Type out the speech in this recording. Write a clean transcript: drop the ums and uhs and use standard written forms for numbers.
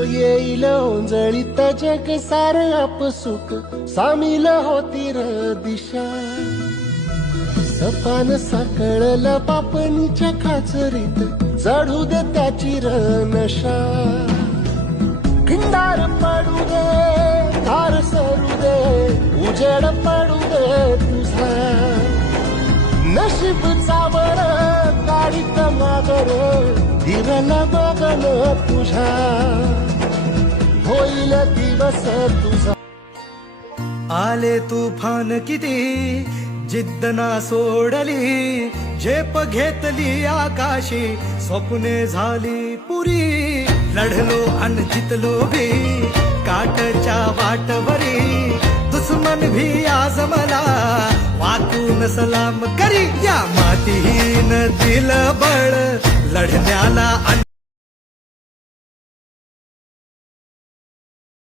येईल ओंजळीत जग सार आपसुक सामील होती र दिशा सपान साकळल पापणीच्या खाचरीत चढू दे त्याची र नशा खिंडार पडू दे धार सरू दे उजेड पडू दे तुझा नशीब चावर गाडीत मागर धीरल बघन तुझ्या होईल दिवस तुझा आले तुफान किती जिद्द ना सोडली झेप घेतली आकाशी स्वप्ने झाली पुरी लढलो अन जितलो भी काटच्या वाटवरी दुश्मन भी आज मला वाकून सलाम करी या मातीहीन दिल बळ लढण्याला